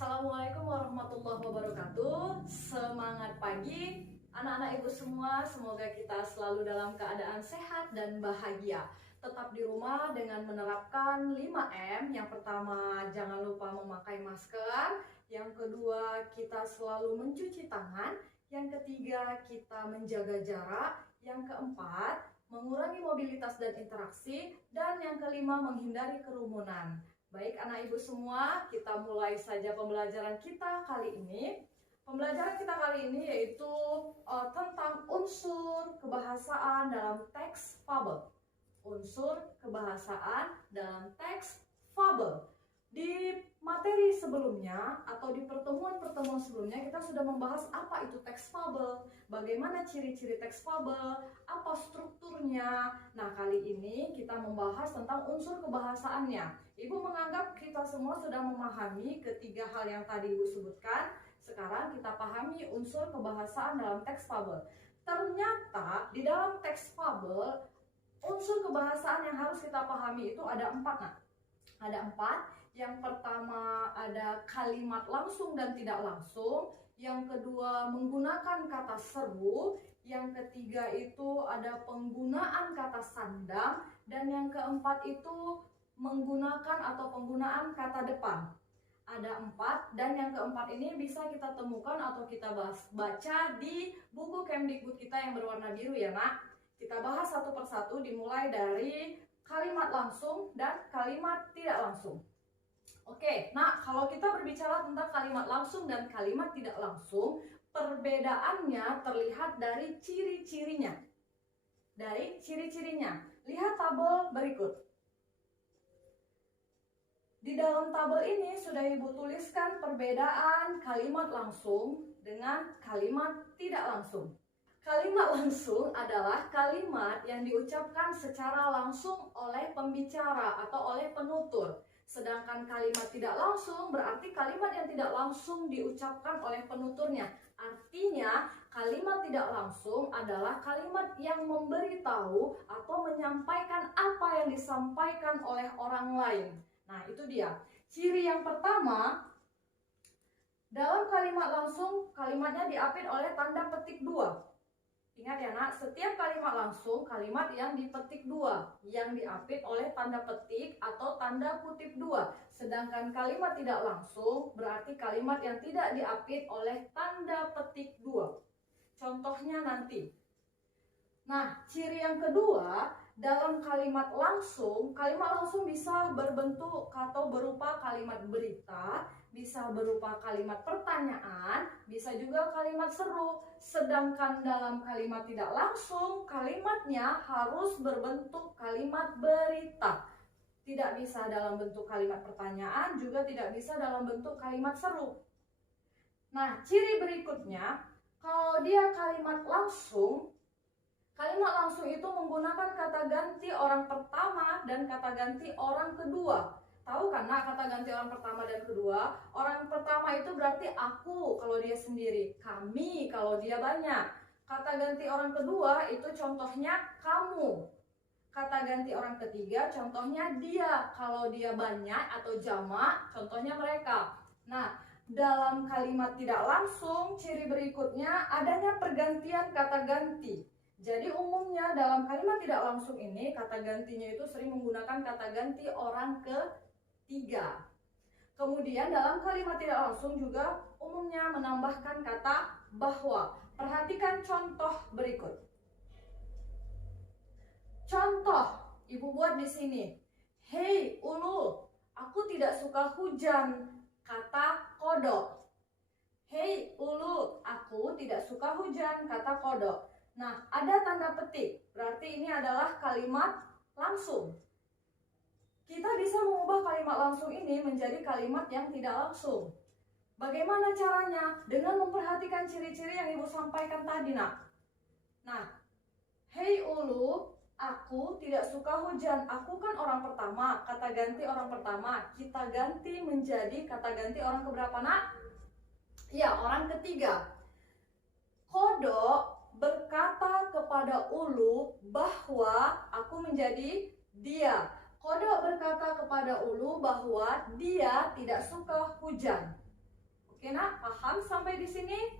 Assalamualaikum warahmatullahi wabarakatuh. Semangat pagi anak-anak ibu semua. Semoga kita selalu dalam keadaan sehat dan bahagia. Tetap di rumah dengan menerapkan 5M. Yang pertama, jangan lupa memakai masker. Yang kedua, kita selalu mencuci tangan. Yang ketiga, kita menjaga jarak. Yang keempat, mengurangi mobilitas dan interaksi. Dan yang kelima, menghindari kerumunan. Baik anak ibu semua, kita mulai saja pembelajaran kita kali ini. Pembelajaran kita kali ini yaitu tentang unsur kebahasaan dalam teks fabel. Unsur kebahasaan dalam teks fabel. Di materi sebelumnya atau di pertemuan-pertemuan sebelumnya kita sudah membahas apa itu teks fabel, bagaimana ciri-ciri teks fabel, apa strukturnya. Nah, kali ini kita membahas tentang unsur kebahasaannya. Ibu menganggap kita semua sudah memahami ketiga hal yang tadi Ibu sebutkan. Sekarang kita pahami unsur kebahasaan dalam teks fabel. Ternyata di dalam teks fabel unsur kebahasaan yang harus kita pahami itu ada 4. Nah, ada 4. Yang pertama ada kalimat langsung dan tidak langsung. Yang kedua menggunakan kata seru. Yang ketiga itu ada penggunaan kata sandang. Dan yang keempat itu menggunakan atau penggunaan kata depan. Ada 4 dan yang keempat ini bisa kita temukan atau kita baca di buku Kemdikbud kita yang berwarna biru ya nak. Kita bahas satu persatu dimulai dari kalimat langsung dan kalimat tidak langsung. Oke, nah kalau kita berbicara tentang kalimat langsung dan kalimat tidak langsung, perbedaannya terlihat dari ciri-cirinya. Dari ciri-cirinya, lihat tabel berikut. Di dalam tabel ini sudah Ibu tuliskan perbedaan kalimat langsung dengan kalimat tidak langsung. Kalimat langsung adalah kalimat yang diucapkan secara langsung oleh pembicara atau oleh penutur. Sedangkan kalimat tidak langsung berarti kalimat yang tidak langsung diucapkan oleh penuturnya. Artinya kalimat tidak langsung adalah kalimat yang memberitahu atau menyampaikan apa yang disampaikan oleh orang lain. Nah itu dia. Ciri yang pertama, dalam kalimat langsung kalimatnya diapit oleh tanda petik 2. Ingat ya nak, setiap kalimat langsung kalimat yang dipetik 2, yang diapit oleh tanda petik atau tanda kutip 2. Sedangkan kalimat tidak langsung berarti kalimat yang tidak diapit oleh tanda petik 2. Contohnya nanti. Nah, ciri yang kedua, dalam kalimat langsung bisa berbentuk atau berupa kalimat berita, bisa berupa kalimat pertanyaan, bisa juga kalimat seru. Sedangkan dalam kalimat tidak langsung, kalimatnya harus berbentuk kalimat berita. Tidak bisa dalam bentuk kalimat pertanyaan, juga tidak bisa dalam bentuk kalimat seru. Nah, ciri berikutnya, kalau dia kalimat langsung itu menggunakan kata ganti orang pertama dan kata ganti orang kedua. Tahu kan nak kata ganti orang pertama dan kedua? Orang pertama itu berarti aku kalau dia sendiri, kami kalau dia banyak. Kata ganti orang kedua itu contohnya kamu. Kata ganti orang ketiga contohnya dia kalau dia banyak atau jamak, contohnya mereka. Nah, dalam kalimat tidak langsung ciri berikutnya adanya pergantian kata ganti. Jadi umumnya dalam kalimat tidak langsung ini kata gantinya itu sering menggunakan kata ganti orang ketiga. Kemudian dalam kalimat tidak langsung juga umumnya menambahkan kata bahwa. Perhatikan contoh berikut. Contoh, Ibu buat di sini. Hei Ulu, aku tidak suka hujan, kata kodok. Hei Ulu, aku tidak suka hujan, kata kodok. Nah, ada tanda petik, berarti ini adalah kalimat langsung. Kita bisa mengubah kalimat langsung ini menjadi kalimat yang tidak langsung. Bagaimana caranya? Dengan memperhatikan ciri-ciri yang Ibu sampaikan tadi, nak. Nah, hei Ulu, aku tidak suka hujan. Aku kan orang pertama, kata ganti orang pertama. Kita ganti menjadi kata ganti orang keberapa, nak? Ya, orang ketiga. Kodok berkata kepada Ulu bahwa aku menjadi dia. Kodok berkata kepada Ulu bahwa dia tidak suka hujan. Oke nak, paham sampai di sini?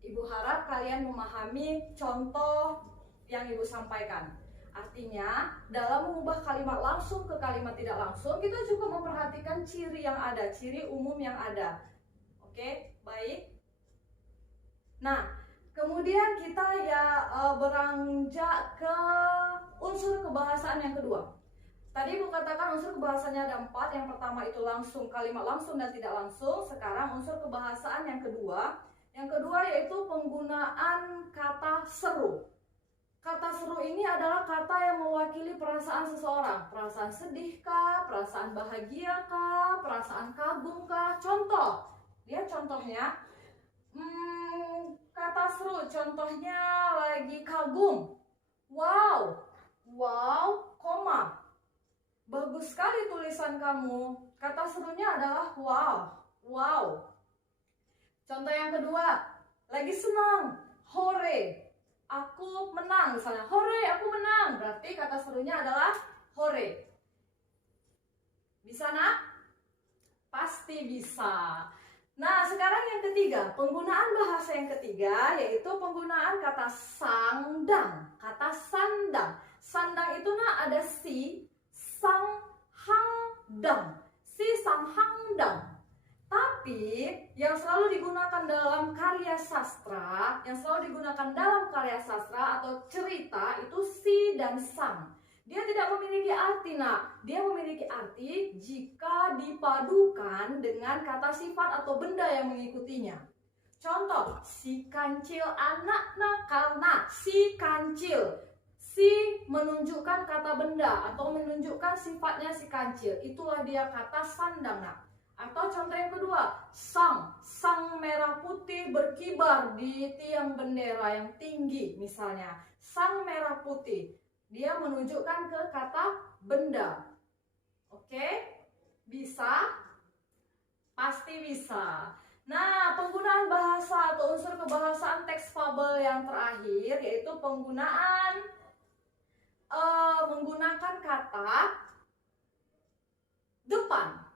Ibu harap kalian memahami contoh yang Ibu sampaikan. Artinya, dalam mengubah kalimat langsung ke kalimat tidak langsung, kita juga memperhatikan ciri yang ada, ciri umum yang ada. Oke, baik. Nah, kemudian kita beranjak ke unsur kebahasaan yang kedua. Tadi Ibu katakan unsur kebahasanya ada 4. Yang pertama itu langsung, kalimat langsung dan tidak langsung. Sekarang unsur kebahasaan yang kedua. Yang kedua yaitu penggunaan kata seru. Kata seru ini adalah kata yang mewakili perasaan seseorang. Perasaan sedih kah? Perasaan bahagia kah? Perasaan kagum kah? Contoh. Lihat contohnya. Kata seru. Contohnya lagi kagum. Wow. Wow, koma. Bagus sekali tulisan kamu. Kata serunya adalah wow. Wow. Contoh yang kedua, lagi senang. Hore. Aku menang. Misalnya, hore, aku menang. Berarti kata serunya adalah hore. Bisa nak? Pasti bisa. Nah, sekarang yang ketiga, penggunaan bahasa yang ketiga yaitu penggunaan kata sandang. Kata sandang. Sandang itu nak ada si, sang, hang, dang. Si, sang, hang, dang. Tapi yang selalu digunakan dalam karya sastra, atau cerita itu si dan sang. Dia tidak memiliki arti nak. Dia memiliki arti jika dipadukan dengan kata sifat atau benda yang mengikutinya. Contoh, si kancil anak nakal. Nah, si kancil. Si menunjukkan kata benda atau menunjukkan sifatnya si kancil. Itulah dia kata sandang nak. Atau contoh yang kedua, sang merah putih berkibar di tiang bendera yang tinggi misalnya. Sang merah putih, dia menunjukkan ke kata benda. Oke? Bisa? Pasti bisa. Nah, penggunaan bahasa atau unsur kebahasaan teks fabel yang terakhir yaitu penggunaan menggunakan kata depan.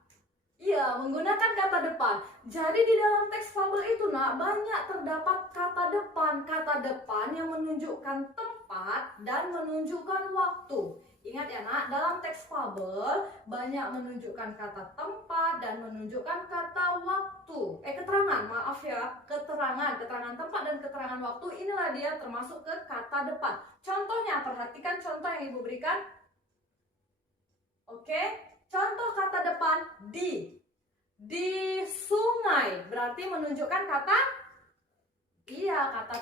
Iya, menggunakan kata depan. Jadi di dalam teks fabel itu nak banyak terdapat kata depan. Kata depan yang menunjukkan tempat dan menunjukkan waktu. Ingat ya nak, dalam teks fabel banyak menunjukkan kata tempat dan menunjukkan kata waktu. Keterangan, maaf ya. Keterangan tempat dan keterangan waktu. Inilah dia termasuk ke kata depan. Contohnya, perhatikan contoh yang Ibu berikan. Oke. Contoh kata depan di sungai berarti menunjukkan kata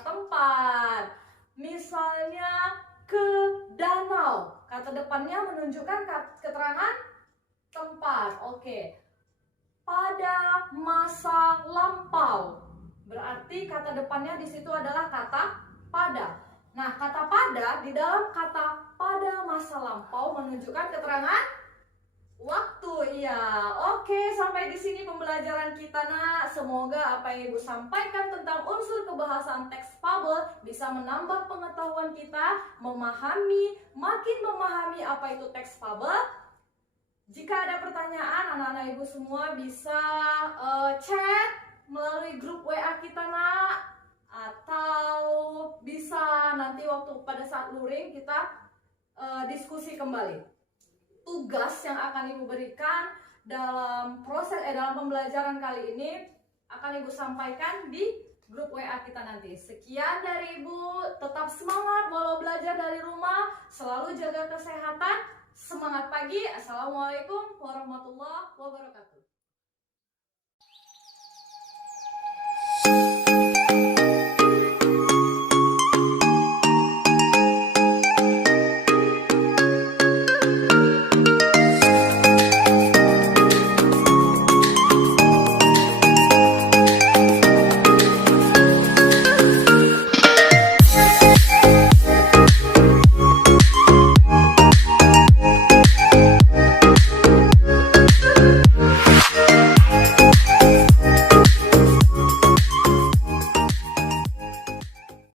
tempat. Misalnya ke danau, kata depannya menunjukkan keterangan tempat. Oke. Pada masa lampau berarti kata depannya di situ adalah kata pada. Nah, kata pada di dalam kata pada masa lampau menunjukkan keterangan waktu. Iya. Oke, sampai di sini pembelajaran kita nak. Semoga apa yang Ibu sampaikan tentang unsur kebahasaan teks fabel bisa menambah pengetahuan kita, makin memahami apa itu teks fabel. Jika ada pertanyaan, anak-anak Ibu semua bisa chat melalui grup WA kita nak, atau bisa nanti pada saat luring kita diskusi kembali. Tugas yang akan Ibu berikan dalam pembelajaran kali ini akan Ibu sampaikan di grup WA kita nanti. Sekian dari Ibu, tetap semangat walau belajar dari rumah, selalu jaga kesehatan, semangat pagi. Assalamualaikum warahmatullahi wabarakatuh.